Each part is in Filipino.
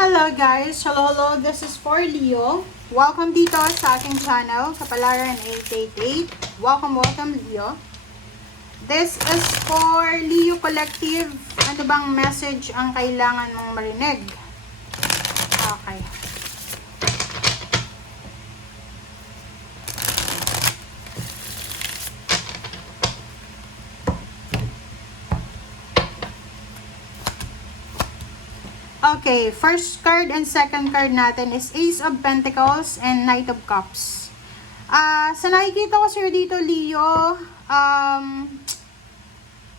Hello guys! Hello, this is for Leo. Welcome dito sa aking channel, Kapalaran 888. Welcome Leo. This is for Leo Collective. Ano bang message ang kailangan mong marinig? Okay. Okay, first card and second card natin is Ace of Pentacles and Knight of Cups. Sa nakikita ko sir dito, Leo,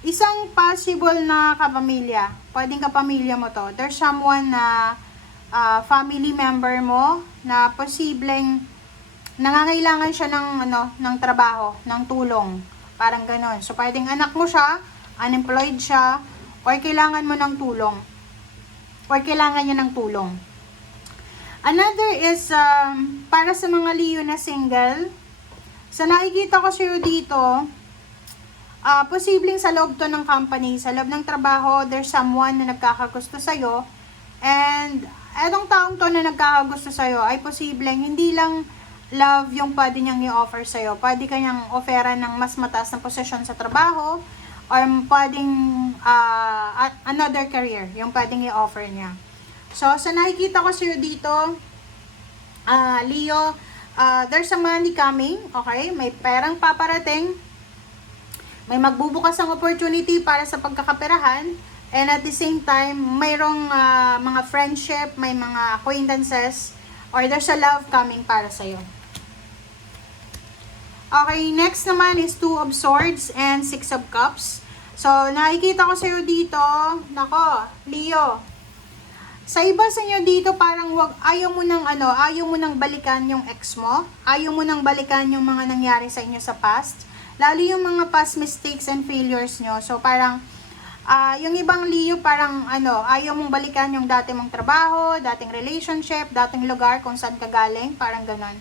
isang possible na kapamilya. Pwedeng kapamilya mo to. There's someone na family member mo na posibleng nangangailangan siya ng trabaho, ng tulong. Parang ganon. So, pwedeng anak mo siya, unemployed siya, or kailangan mo ng tulong. Or kailangan niya ng tulong. Another is, para sa mga Leo na single, sa nakikita ko sa'yo dito, posibleng sa loob to ng company, sa loob ng trabaho, there's someone na nagkakagusto sa'yo, and etong taong to na nagkakagusto sa'yo, ay posibleng hindi lang love yung pwede niyang i-offer sa'yo. Pwede kanyang offeran ng mas mataas na posisyon sa trabaho, or pwedeng another career, yung pwedeng i-offer niya. So, sa nakikita ko sa'yo dito, Leo, there's a money coming, okay? May perang paparating, may magbubukas ang opportunity para sa pagkakaperahan, and at the same time, mayroong mga friendship, may mga acquaintances, or there's a love coming para sa'yo. Okay, next naman is 2 of Swords and 6 of Cups. So, nakikita ko sa'yo dito, nako, Leo, sa iba sa inyo dito, parang ayaw mo nang balikan yung ex mo, ayaw mo nang balikan yung mga nangyari sa inyo sa past, lalo yung mga past mistakes and failures nyo. So, parang, yung ibang Leo, parang, ayaw mong balikan yung dati mong trabaho, dating relationship, dating lugar kung saan ka galing, parang ganon.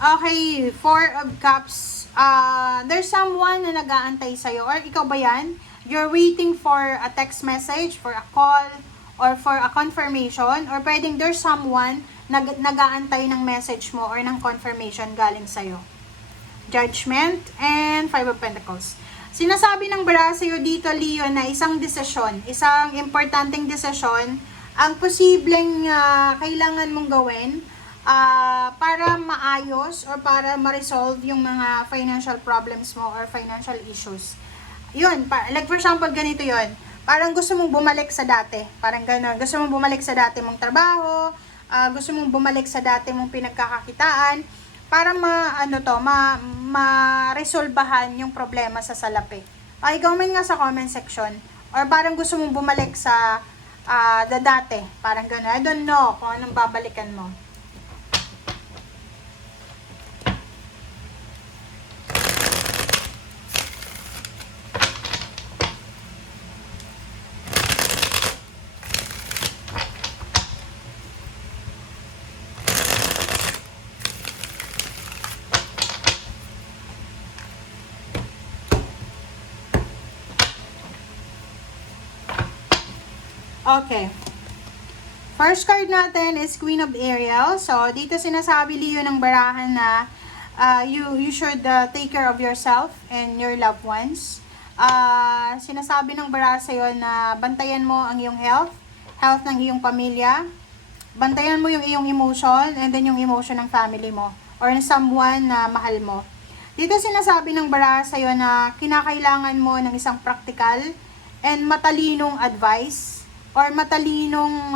Okay, 4 of Cups. There's someone na nag-aantay sa'yo, or ikaw ba yan? You're waiting for a text message, for a call, or for a confirmation, or pwedeng there's someone na nag-aantay ng message mo or ng confirmation galing sa'yo. Judgment and 5 of Pentacles. Sinasabi ng bara sa'yo dito, Leo, na isang desisyon, isang importanteng desisyon, ang posibleng kailangan mong gawin para maayos or para ma-resolve yung mga financial problems mo or financial issues. Yun, like for example, ganito yun. Parang gusto mong bumalik sa dati. Parang gano'n. Gusto mong bumalik sa dati mong trabaho, gusto mong bumalik sa dati mong pinagkakakitaan para ma-resolbahan yung problema sa salapi. I-comment nga sa comment section. Or parang gusto mong bumalik sa dati. Parang gano'n. I don't know kung anong babalikan mo. Okay. First card natin is Queen of Ariel. So, dito sinasabi Leo ng barahan na you should take care of yourself and your loved ones. Sinasabi ng baraha sa'yo na bantayan mo ang iyong health ng iyong pamilya, bantayan mo yung iyong emotion, and then yung emotion ng family mo, or ng someone na mahal mo. Dito sinasabi ng baraha sa'yo na kinakailangan mo ng isang practical and matalinong advice, or matalinong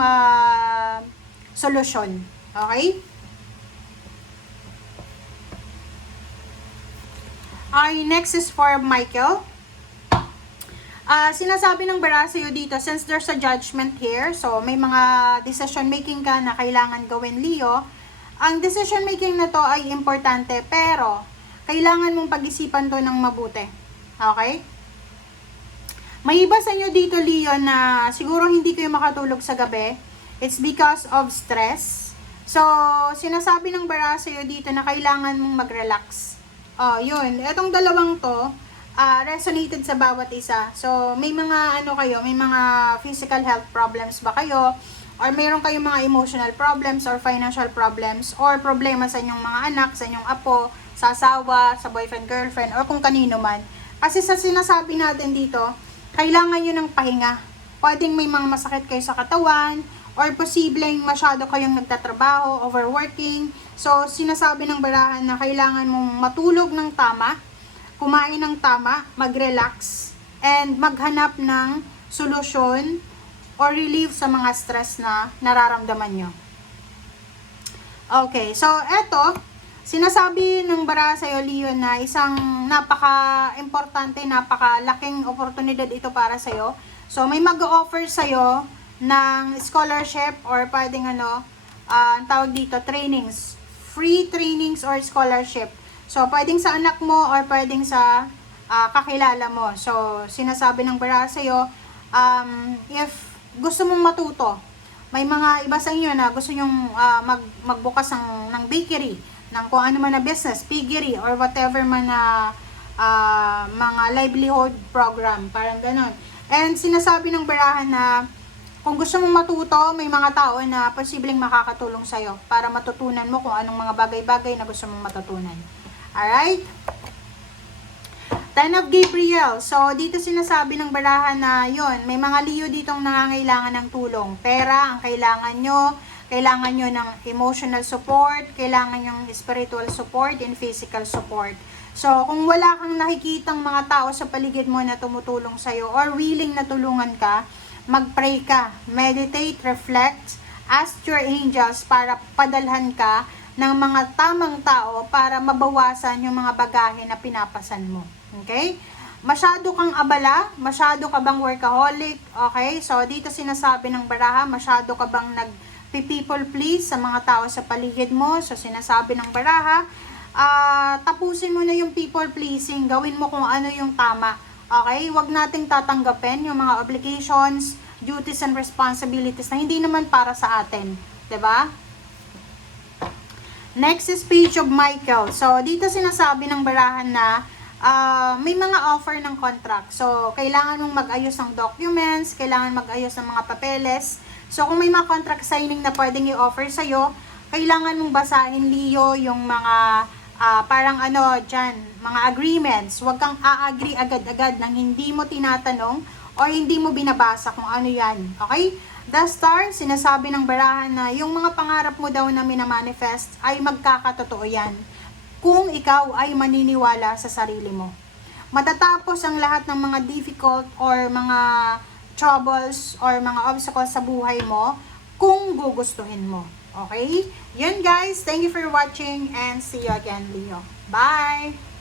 solusyon. Okay? Next is for Michael. Sinasabi ng bara sa'yo dito, since there's a judgment here, so may mga decision making ka na kailangan gawin, Leo. Ang decision making na to ay importante, pero kailangan mong pag-isipan to ng mabuti. Okay? May iba sa inyo dito, Leo, na siguro hindi kayo makatulog sa gabi. It's because of stress. So, sinasabi ng bara sa'yo dito na kailangan mong mag-relax. Yun. Etong dalawang to, resonated sa bawat isa. So, may mga ano kayo, may mga physical health problems ba kayo? Or mayroon kayong mga emotional problems or financial problems or problema sa inyong mga anak, sa inyong apo, sa asawa, sa boyfriend, girlfriend, or kung kanino man. Kasi sa sinasabi natin dito, kailangan nyo ng pahinga. Pwedeng may mga masakit kayo sa katawan, or posibleng masyado kayong nagtatrabaho, overworking. So, sinasabi ng barahan na kailangan mong matulog ng tama, kumain ng tama, mag-relax, and maghanap ng solusyon or relief sa mga stress na nararamdaman nyo. Okay, so eto, sinasabi ng bara sa'yo, Leo, na isang napaka-importante, napaka-laking oportunidad ito para sa'yo. So, may mag-offer sa'yo ng scholarship or pwedeng ang tawag dito, trainings. Free trainings or scholarship. So, pwedeng sa anak mo or pwedeng sa kakilala mo. So, sinasabi ng bara sa'yo, if gusto mong matuto, may mga iba sa inyo na gusto nyong magbukas ng bakery, ng kung ano man na business, piggery, or whatever man na mga livelihood program, parang ganon. And sinasabi ng barahan na kung gusto mong matuto, may mga tao na posibleng makakatulong sa'yo para matutunan mo kung anong mga bagay-bagay na gusto mong matutunan. Alright? Ten of Gabriel. So, dito sinasabi ng barahan na yon, may mga Leo ditong nangangailangan ng tulong. Pera ang kailangan nyo ng emotional support, kailangan nyo ng spiritual support and physical support. So, kung wala kang nakikitang mga tao sa paligid mo na tumutulong sa'yo or willing na tulungan ka, mag-pray ka, meditate, reflect, ask your angels para padalhan ka ng mga tamang tao para mabawasan yung mga bagahe na pinapasan mo. Okay? Masyado kang abala, masyado ka bang workaholic, okay? So, dito sinasabi ng baraha, masyado ka bang nag-people please sa mga tao sa paligid mo. So, sinasabi ng baraha, tapusin mo na yung people pleasing, gawin mo kung ano yung tama. Okay? Huwag nating tatanggapin yung mga obligations, duties and responsibilities na hindi naman para sa atin. 'Di ba? Next is Page of Michael. So, dito sinasabi ng barahan na may mga offer ng contract. So, kailangan mong mag-ayos ng documents, kailangan mag-ayos ng mga papeles. So, kung may mga contract signing na pwedeng i-offer sa'yo, kailangan mong basahin, Leo, yung mga parang dyan, mga agreements. Huwag kang a-agree agad-agad nang hindi mo tinatanong o hindi mo binabasa kung ano yan. Okay? The Star, sinasabi ng barahan na yung mga pangarap mo daw na minamanifest ay magkakatotoo yan kung ikaw ay maniniwala sa sarili mo. Matatapos ang lahat ng mga difficult or mga troubles or mga obstacles sa buhay mo kung gugustuhin mo. Okay? Yun guys, thank you for watching and see you again, Leo. Bye!